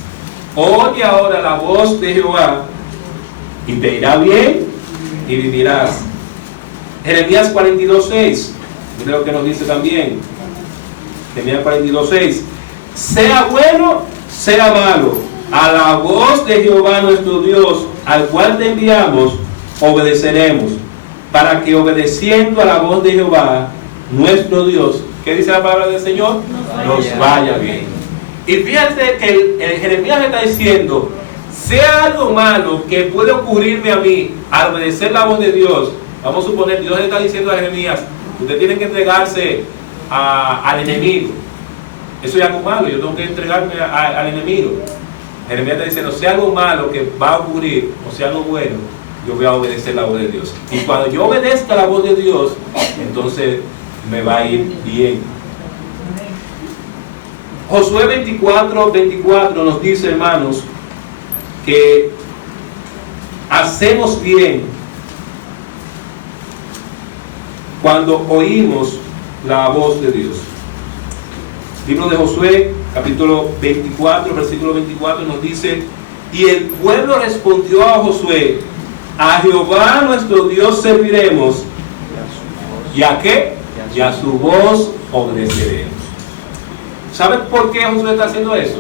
Oye ahora la voz de Jehová, y te irá bien y vivirás. Jeremías 42, 6. Mira lo que nos dice también. Jeremías 42, 6. Sea bueno, sea malo, a la voz de Jehová nuestro Dios, al cual te enviamos, obedeceremos, para que obedeciendo a la voz de Jehová nuestro Dios, ¿qué dice la palabra del Señor? Nos vaya bien. Y fíjense que el Jeremías está diciendo, sea algo malo que puede ocurrirme a mí al obedecer la voz de Dios. Vamos a suponer, Dios le está diciendo a Jeremías, usted tiene que entregarse al enemigo. Eso es algo malo, yo tengo que entregarme al enemigo. Jeremías está diciendo, sea algo malo que va a ocurrir, o sea algo bueno, yo voy a obedecer la voz de Dios. Y cuando yo obedezca la voz de Dios, entonces me va a ir bien. Josué 24, 24 nos dice, hermanos, que hacemos bien cuando oímos la voz de Dios. Libro de Josué, capítulo 24, versículo 24 nos dice, y el pueblo respondió a Josué, a Jehová nuestro Dios serviremos, ¿y a qué? Y a su voz obedeceremos. ¿Saben por qué Josué está haciendo eso?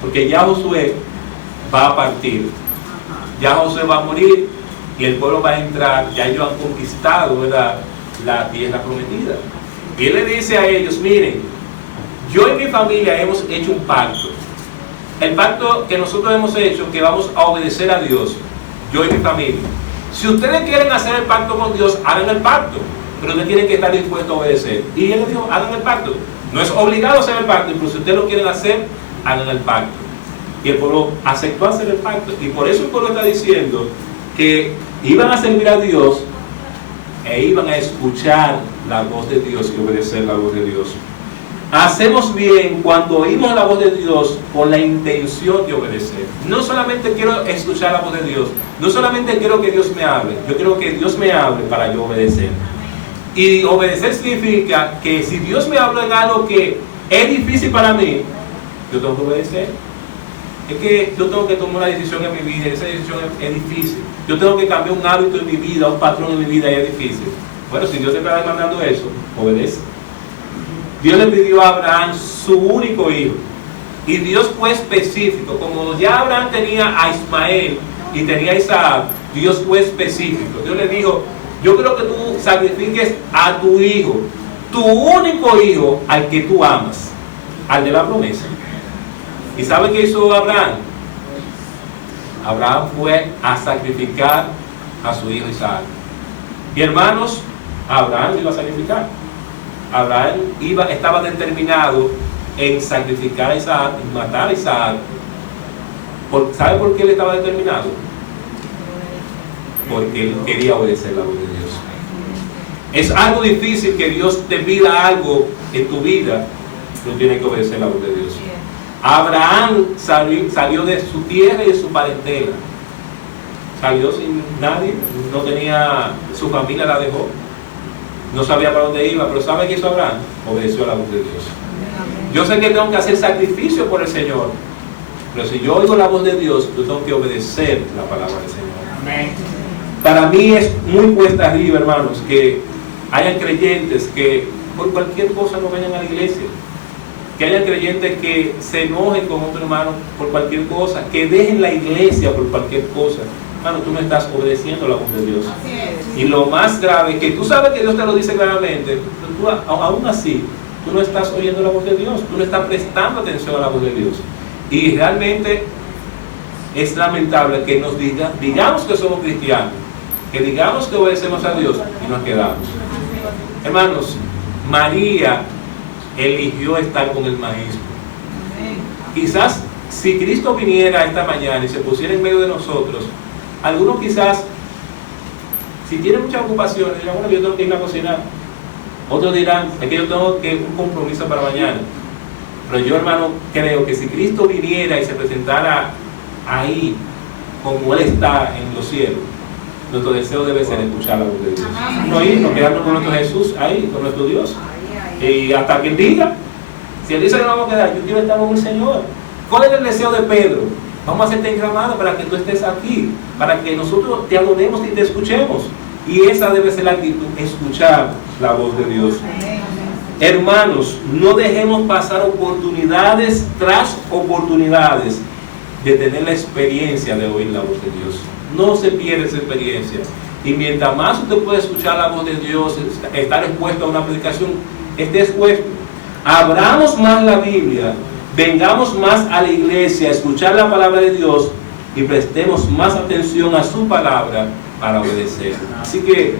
Porque ya Josué va a partir, ya Josué va a morir, y el pueblo va a entrar, ya ellos han conquistado, ¿verdad?, la tierra prometida. Y él le dice a ellos, miren, yo y mi familia hemos hecho un pacto. El pacto que nosotros hemos hecho, que vamos a obedecer a Dios, yo y mi familia. Si ustedes quieren hacer el pacto con Dios, hagan el pacto, pero ustedes tienen que estar dispuestos a obedecer. Y él les dijo, hagan el pacto. No es obligado a hacer el pacto, incluso si ustedes lo quieren hacer, hagan el pacto. Y el pueblo aceptó hacer el pacto, y por eso el pueblo está diciendo que iban a servir a Dios e iban a escuchar la voz de Dios y obedecer la voz de Dios. Hacemos bien cuando oímos la voz de Dios con la intención de obedecer. No solamente quiero escuchar la voz de Dios, no solamente quiero que Dios me hable, yo quiero que Dios me hable para yo obedecer. Y obedecer significa que si Dios me habla en algo que es difícil para mí, yo tengo que obedecer. Es que yo tengo que tomar una decisión en mi vida, esa decisión es difícil. Yo tengo que cambiar un hábito en mi vida, un patrón en mi vida, y es difícil. Bueno, si Dios te está demandando eso, obedece. Dios le pidió a Abraham su único hijo, y Dios fue específico. Como ya Abraham tenía a Ismael y tenía a Isaac, Dios fue específico. Dios le dijo, Yo creo que tú sacrifiques a tu hijo, tu único hijo, al que tú amas, al de la promesa. ¿Y sabe qué hizo Abraham? Abraham fue a sacrificar a su hijo Isaac. Y hermanos, Abraham iba a sacrificar. Abraham estaba determinado en sacrificar a Isaac, en matar a Isaac. ¿Sabe por qué él estaba determinado? Porque él quería obedecer la voz de Dios. Es algo difícil que Dios te pida algo en tu vida, tú tienes que obedecer la voz de Dios. Abraham salió de su tierra y de su parentela. Salió sin nadie, no tenía, su familia la dejó, no sabía para dónde iba, pero ¿sabe qué hizo Abraham? Obedeció a la voz de Dios. Yo sé que tengo que hacer sacrificio por el Señor, pero si yo oigo la voz de Dios, yo tengo que obedecer la palabra del Señor. Amén. Para mí es muy cuesta arriba, hermanos, que hayan creyentes que por cualquier cosa no vengan a la iglesia. Que haya creyentes que se enojen con otro hermano por cualquier cosa, que dejen la iglesia por cualquier cosa. Hermano, tú no estás obedeciendo la voz de Dios. Y lo más grave es que tú sabes que Dios te lo dice claramente, pero tú, aún así, tú no estás oyendo la voz de Dios, tú no estás prestando atención a la voz de Dios. Y realmente es lamentable que nos digamos que somos cristianos, que digamos que obedecemos a Dios y nos quedamos. Hermanos, María eligió estar con el maestro. Quizás si Cristo viniera esta mañana y se pusiera en medio de nosotros, algunos quizás, si tienen muchas ocupaciones, dirán, bueno, yo tengo que ir a cocinar. Otros dirán, es que yo tengo un compromiso para mañana. Pero yo, hermano, creo que si Cristo viniera y se presentara ahí, como Él está en los cielos, nuestro deseo debe ser escuchar la voz de Dios. No irnos, quedarnos con nuestro Jesús ahí, con nuestro Dios. Y hasta que Él diga, si Él dice que no vamos a quedar, yo quiero estar con el Señor. ¿Cuál es el deseo de Pedro? Vamos a hacerte llamado para que tú estés aquí, para que nosotros te adoremos y te escuchemos. Y esa debe ser la actitud, escuchar la voz de Dios. Hermanos, no dejemos pasar oportunidades tras oportunidades de tener la experiencia de oír la voz de Dios. No se pierde esa experiencia. Y mientras más usted puede escuchar la voz de Dios, estar expuesto a una predicación, esté expuesto. Abramos más la Biblia, vengamos más a la iglesia a escuchar la palabra de Dios y prestemos más atención a su palabra para obedecer. Así que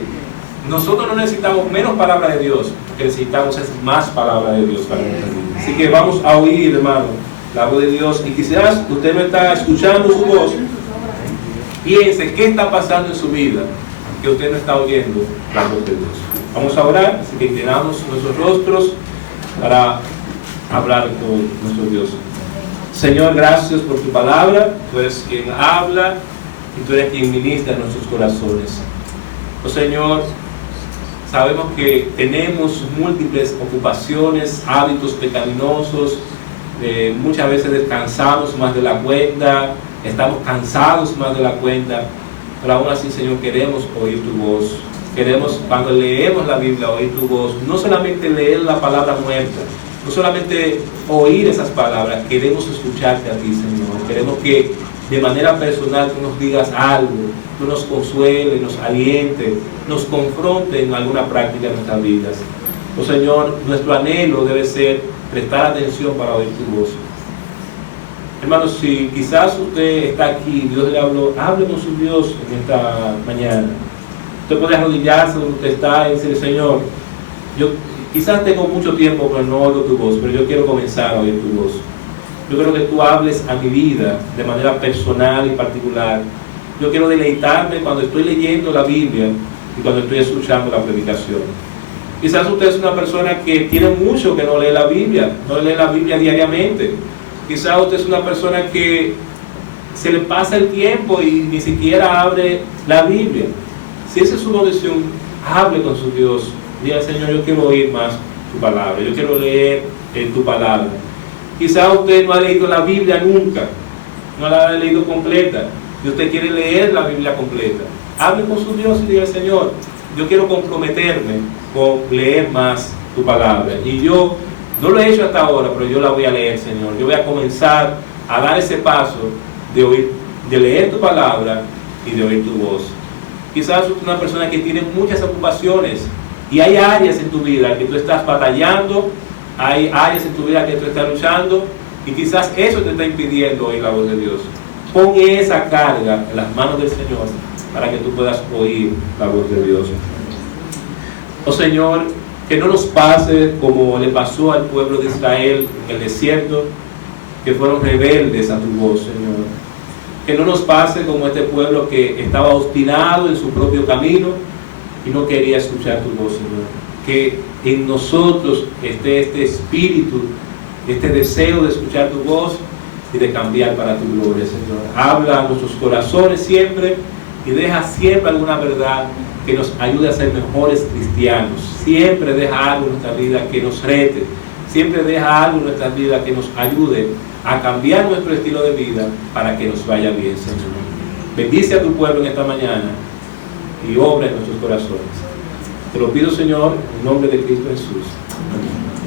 nosotros no necesitamos menos palabra de Dios, lo que necesitamos es más palabra de Dios para nuestra vida. Así que vamos a oír, hermano, la voz de Dios. Y quizás usted no está escuchando su voz, piense qué está pasando en su vida, que usted no está oyendo la voz de Dios. Vamos a orar, así que inclinamos nuestros rostros para hablar con nuestro Dios. Señor, gracias por tu palabra. Tú eres quien habla y tú eres quien ministra en nuestros corazones. Oh Señor, sabemos que tenemos múltiples ocupaciones, hábitos pecaminosos, muchas veces descansamos más de la cuenta, estamos cansados más de la cuenta, pero aún así, Señor, queremos oír tu voz. Queremos, cuando leemos la Biblia, oír tu voz. No solamente leer la palabra muerta, no solamente oír esas palabras, queremos escucharte a ti, Señor. Queremos que de manera personal tú nos digas algo, tú nos consueles, nos alientes, nos confrontes en alguna práctica de nuestras vidas. Oh Señor, nuestro anhelo debe ser prestar atención para oír tu voz. Hermanos, si quizás usted está aquí, Dios le habló, hable con su Dios en esta mañana. Usted puede arrodillarse donde usted está y decirle, Señor, yo quizás tengo mucho tiempo pero no oigo tu voz, pero yo quiero comenzar a oír tu voz. Yo quiero que tú hables a mi vida de manera personal y particular. Yo quiero deleitarme cuando estoy leyendo la Biblia y cuando estoy escuchando la predicación. Quizás usted es una persona que tiene mucho que no lee la Biblia, no lee la Biblia diariamente. Quizás usted es una persona que se le pasa el tiempo y ni siquiera abre la Biblia. Si esa es su condición, hable con su Dios. Diga, Señor, yo quiero oír más tu palabra, yo quiero leer tu palabra. Quizás usted no ha leído la Biblia nunca, no la ha leído completa, y usted quiere leer la Biblia completa. Hable con su Dios y diga, Señor, yo quiero comprometerme con leer más tu palabra. Y yo no lo he hecho hasta ahora, pero yo la voy a leer, Señor. Yo voy a comenzar a dar ese paso de leer tu palabra y de oír tu voz. Quizás una persona que tiene muchas ocupaciones y hay áreas en tu vida que tú estás batallando, hay áreas en tu vida que tú estás luchando y quizás eso te está impidiendo oír la voz de Dios. Pon esa carga en las manos del Señor para que tú puedas oír la voz de Dios. Oh Señor, que no nos pase como le pasó al pueblo de Israel en el desierto, que fueron rebeldes a tu voz, Señor. Que no nos pase como este pueblo que estaba obstinado en su propio camino y no quería escuchar tu voz, Señor. Que en nosotros esté este espíritu, este deseo de escuchar tu voz y de cambiar para tu gloria, Señor. Habla a nuestros corazones siempre y deja siempre alguna verdad que nos ayude a ser mejores cristianos. Siempre deja algo en nuestra vida que nos rete. Siempre deja algo en nuestra vida que nos ayude a cambiar nuestro estilo de vida para que nos vaya bien, Señor. Bendice a tu pueblo en esta mañana y obra en nuestros corazones. Te lo pido, Señor, en nombre de Cristo Jesús. Amén.